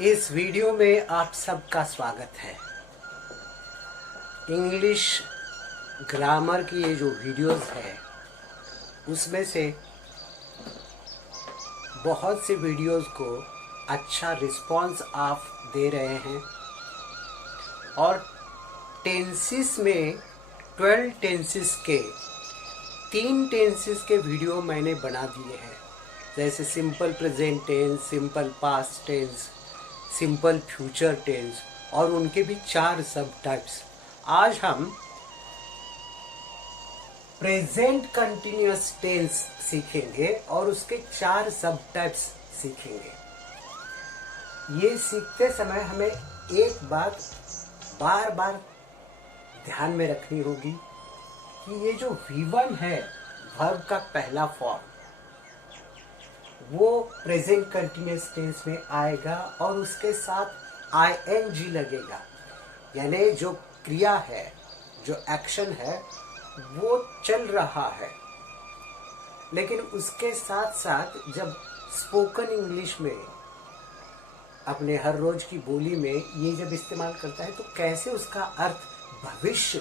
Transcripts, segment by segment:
इस वीडियो में आप सबका स्वागत है। इंग्लिश ग्रामर की ये जो वीडियोस है उसमें से बहुत से वीडियोस को अच्छा रिस्पांस आप दे रहे हैं और टेंसेस में 12 टेंसेस के 3 टेंसेस के वीडियो मैंने बना दिए हैं, जैसे simple present tense, simple past tense, simple future tense और उनके भी 4 सब टाइप्स। आज हम प्रेजेंट कंटिन्यूअस टेंस सीखेंगे और उसके 4 सब टाइप्स सीखेंगे। ये सीखते समय हमें एक बात बार बार ध्यान में रखनी होगी कि ये जो V1 है वर्ब का पहला फॉर्म, वो प्रेजेंट कंटिन्यूअस टेंस में आएगा और उसके साथ ing लगेगा, यानी जो क्रिया है, जो एक्शन है वो चल रहा है। लेकिन उसके साथ साथ जब स्पोकन इंग्लिश में अपने हर रोज की बोली में ये जब इस्तेमाल करता है तो कैसे उसका अर्थ भविष्य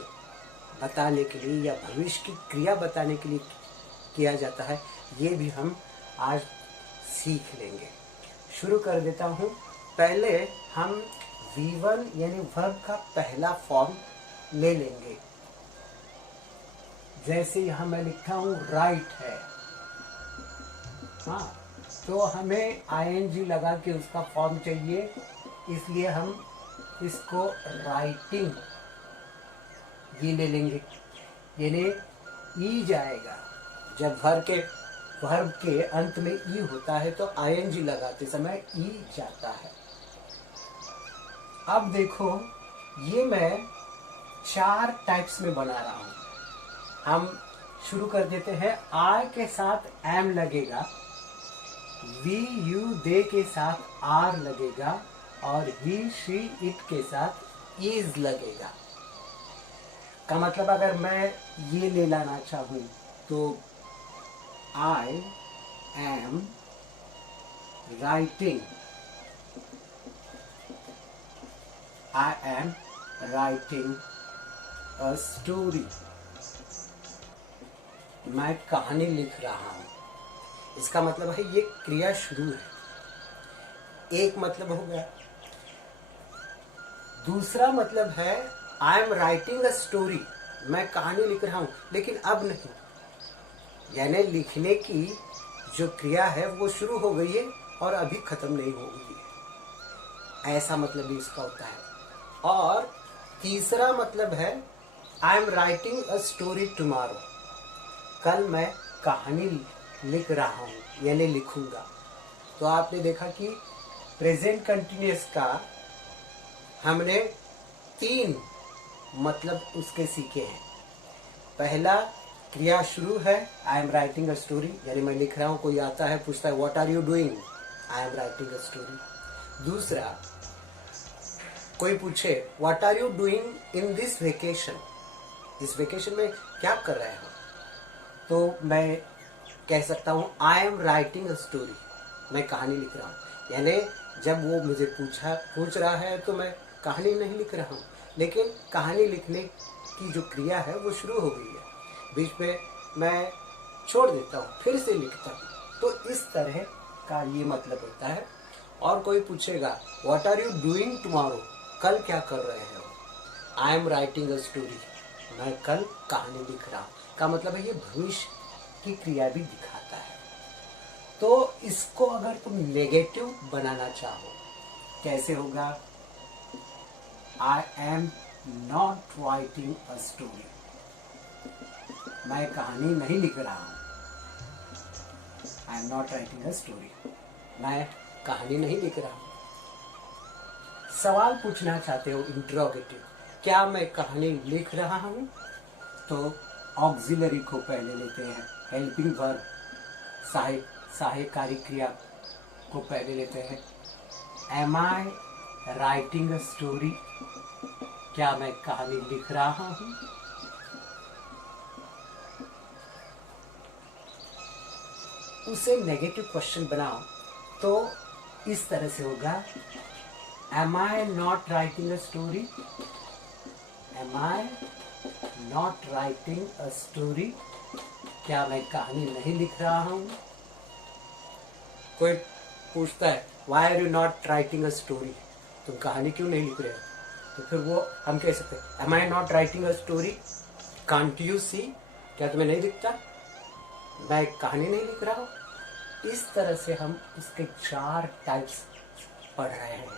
बताने के लिए या भविष्य की क्रिया बताने के लिए किया जाता है, ये भी हम आज सीख लेंगे। शुरू कर देता हूँ। पहले हम V1 यानी वर्ब का पहला फॉर्म ले लेंगे। जैसे यहाँ मैं लिखा हूँ राइट है, हाँ, तो हमें ing लगा के उसका फॉर्म चाहिए, इसलिए हम इसको राइटिंग ये ले लेंगे, यानी ई जाएगा। जब वर्ब के अंत में ई होता है तो ing लगाते समय ई जाता है। अब देखो, ये मैं 4 टाइप्स में बना रहा हूं। हम शुरू कर देते हैं। I के साथ am लगेगा, we you they के साथ are लगेगा और he she it के साथ is लगेगा। का मतलब अगर मैं ये ले लाना चाहूं तो I am writing a story। मैं कहानी लिख रहा हूं। इसका मतलब है ये क्रिया शुरू है। एक मतलब हो गया। दूसरा मतलब है आई एम राइटिंग अ स्टोरी, मैं कहानी लिख रहा हूं, लेकिन अब नहीं, यानी लिखने की जो क्रिया है वो शुरू हो गई है और अभी खत्म नहीं हो गई है, ऐसा मतलब भी इसका होता है। और तीसरा मतलब है आई am writing a story tomorrow, कल मैं कहानी लिख रहा हूं यानी लिखूंगा। तो आपने देखा कि प्रेजेंट कंटिन्यूअस का हमने 3 मतलब उसके सीखे हैं। पहला क्रिया शुरू है, आई एम राइटिंग अ स्टोरी, यानी मैं लिख रहा हूं। कोई आता है पूछता है what are you doing, I am writing a story. दूसरा, कोई पूछे what are you doing in this vacation, इस वेकेशन में क्या कर रहे हो, तो मैं कह सकता हूं आई एम राइटिंग अ स्टोरी, मैं कहानी लिख रहा हूं। यानी जब वो मुझे पूछ रहा है तो मैं कहानी नहीं लिख रहा हूं, लेकिन कहानी लिखने की जो क्रिया है वो शुरू हो गई है, बीच में मैं छोड़ देता हूँ, फिर से लिखता हूँ। तो इस तरह का ये मतलब होता है। और कोई पूछेगा what are you doing tomorrow, कल क्या कर रहे हो, I am writing a story, मैं कल कहानी लिख रहा हूँ, का मतलब है ये भविष्य की क्रिया भी दिखाता है। तो इसको अगर तुम नेगेटिव बनाना चाहो, कैसे होगा? आई am not writing a story, मैं कहानी नहीं लिख रहा हूं। आई am not writing a story, मैं कहानी नहीं लिख रहा हूं। सवाल पूछना चाहते हो इंट्रोगेटिव, क्या मैं कहानी लिख रहा हूं? तो ऑक्सिलरी को पहले लेते हैं, हेल्पिंग वर्ब, सहायकारी क्रिया को पहले लेते हैं। Am I writing a story, क्या मैं कहानी लिख रहा हूं? उसे नेगेटिव क्वेश्चन बनाओ तो इस तरह से होगा, am I not writing a story? Am I not writing a story? क्या मैं कहानी नहीं लिख रहा हूं? कोई पूछता है why are you not writing a story? तुम कहानी क्यों नहीं लिख रहे हो? तो फिर वो हम कह सकते हैं am I not writing a story? Can't you see? क्या तुम्हें नहीं दिखता मैं कहानी नहीं लिख रहा हूं? इस तरह से हम इसके 4 टाइप्स पढ़ रहे हैं।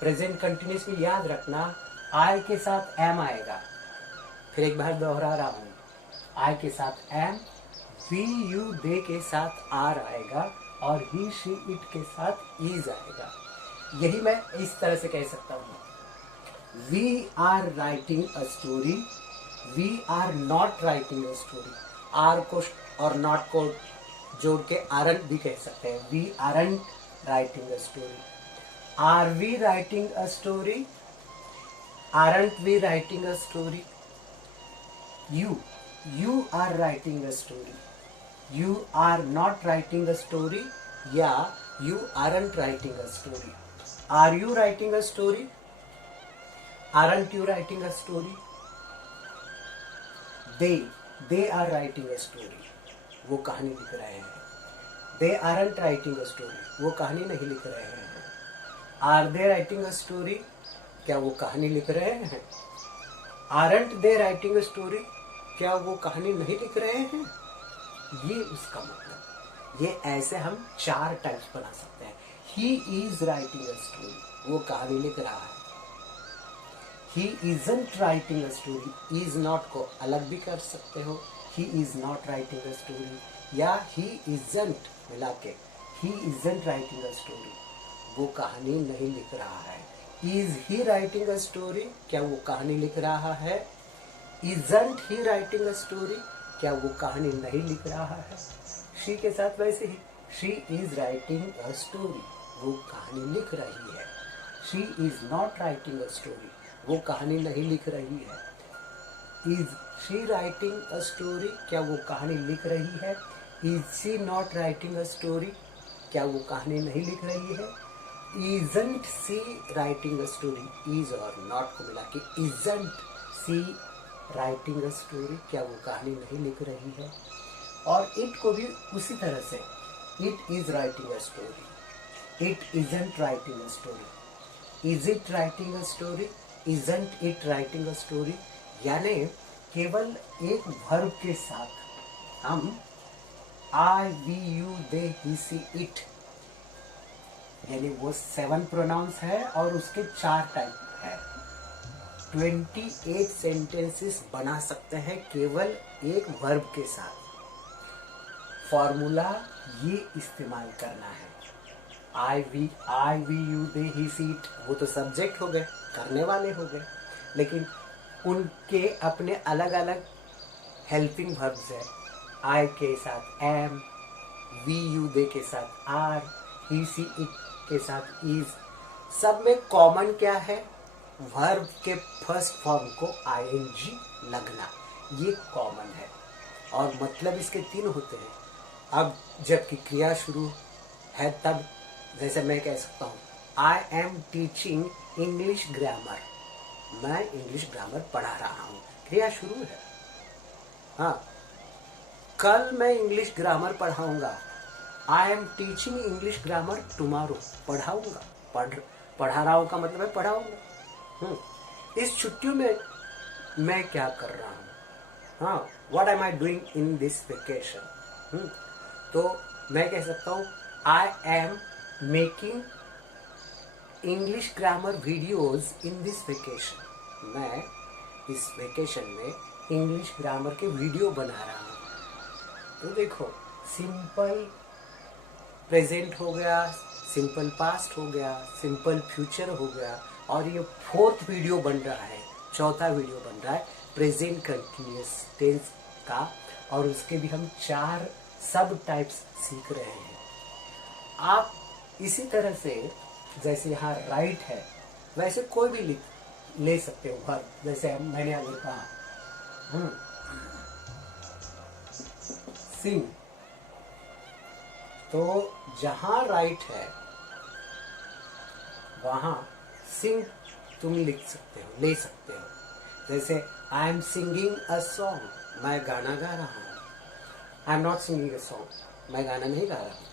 प्रेजेंट कंटिन्यूस में याद रखना, आई के साथ एम आएगा। फिर एक बार दोहरा रहा हूं, आई के साथ एम, वी यू दे के साथ आर आएगा और ही शी इट के साथ इज आएगा। यही मैं इस तरह से कह सकता हूं, we are writing a story, we are not writing a story. Are को और नॉट को जोड़ के आरंट भी कह सकते हैं, we aren't writing a story. Are we writing a story? Aren't we writing a story? you are writing a story, you are not writing a story, या you aren't writing a story. Are you writing a story? Aren't you writing a story? they are writing a story, वो कहानी लिख रहे हैं। they aren't writing a story, वो कहानी नहीं लिख रहे हैं। are they writing a story? क्या वो कहानी लिख रहे हैं? aren't they writing a story? क्या वो कहानी नहीं लिख रहे हैं? ये उसका मतलब। ये ऐसे हम 4 टाइप्स बना सकते हैं। He is writing a story, वो कहानी लिख रहा है। He isn't writing a story, is not को अलग भी कर सकते हो, he is not writing a story, या ही इजंट मिला के he isn't writing a story, वो कहानी नहीं लिख रहा है। Is he writing a story? क्या वो कहानी लिख रहा है? Isn't he writing a story? क्या वो कहानी नहीं लिख रहा है? शी के साथ वैसे ही, she is writing a story, वो कहानी लिख रही है। She is not writing a story, वो कहानी नहीं लिख रही है। Is she writing a story? क्या वो कहानी लिख रही है? Is she not writing a story? क्या वो कहानी नहीं लिख रही है? Isn't she writing a story? Is और नॉट को मिला के isn't she writing a story? क्या वो कहानी नहीं लिख रही है? और इट को भी उसी तरह से, it is writing a story, it isn't writing a story, is it writing a story, isn't it writing a story. यानी केवल एक वर्ब के साथ हम I we you they he she it, यानी वो 7 प्रोनाउंस है और उसके 4 टाइप है। 28 सेंटेंसेस बना सकते हैं केवल एक वर्ब के साथ। फॉर्मूला ये इस्तेमाल करना है। I we you they he she it, वो तो सब्जेक्ट हो गए, करने वाले हो गए, लेकिन उनके अपने अलग अलग हेल्पिंग वर्ब्स है। आई के साथ एम, वी यू दे के साथ आर, ही सी इट के साथ इज। सब में कॉमन क्या है? वर्ब के फर्स्ट फॉर्म को आईएनजी लगना, ये कॉमन है। और मतलब इसके 3 होते हैं। अब जबकि क्रिया शुरू है तब, जैसे मैं कह सकता हूँ I am teaching English grammar, मैं इंग्लिश ग्रामर पढ़ा रहा हूँ, क्रिया शुरू है। हाँ, कल मैं इंग्लिश ग्रामर पढ़ाऊंगा, I am teaching English grammar tomorrow, पढ़ाऊंगा, पढ़ा रहा हूँ का मतलब है पढ़ाऊंगा। इस छुट्टियों में मैं क्या कर रहा हूँ? हाँ, what am I doing in this vacation? तो मैं कह सकता हूँ I am making English grammar videos in this vacation, मैं इस वेकेशन में इंग्लिश ग्रामर के वीडियो बना रहा हूँ। तो देखो, सिंपल प्रेजेंट हो गया, सिंपल पास्ट हो गया, सिंपल फ्यूचर हो गया, और ये 4th वीडियो बन रहा है, 4था वीडियो बन रहा है प्रेजेंट कंटिन्यूअस टेंस का, और उसके भी हम 4 सब टाइप्स सीख रहे हैं। आप इसी तरह से, जैसे यहाँ राइट है, वैसे कोई भी ले सकते हो वर्ब, जैसे मैंने अभी कहा सिंग, तो जहां राइट है वहां सिंग तुम लिख सकते हो, ले सकते हो। जैसे I am singing a song, मैं गाना गा रहा हूँ। I am not singing a song, मैं गाना नहीं गा रहा हूँ।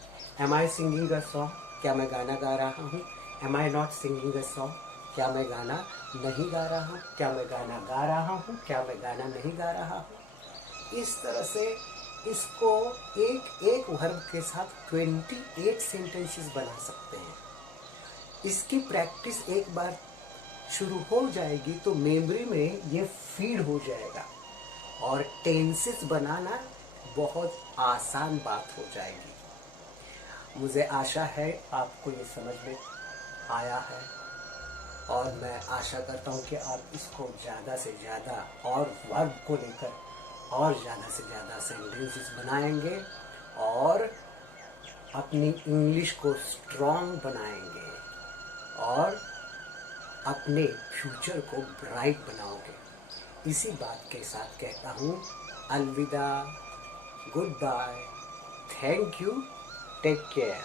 Am I singing a song, क्या मैं गाना गा रहा हूँ। Am I not singing a song, क्या मैं गाना नहीं गा रहा हूँ। क्या मैं गाना गा रहा हूँ, क्या मैं गाना नहीं गा रहा हूँ। इस तरह से इसको एक एक वर्ब के साथ 28 सेंटेंसेस बना सकते हैं। इसकी प्रैक्टिस एक बार शुरू हो जाएगी तो मेमोरी में ये फीड हो जाएगा और टेंसेस बनाना बहुत आसान बात हो जाएगी। मुझे आशा है आपको ये समझ में आया है और मैं आशा करता हूँ कि आप इसको ज़्यादा से ज़्यादा और वर्ब को लेकर और ज़्यादा से ज़्यादा सेंटेंसेस बनाएंगे और अपनी इंग्लिश को स्ट्रॉन्ग बनाएंगे और अपने फ्यूचर को ब्राइट बनाओगे। इसी बात के साथ कहता हूँ अलविदा, goodbye, thank you, take care.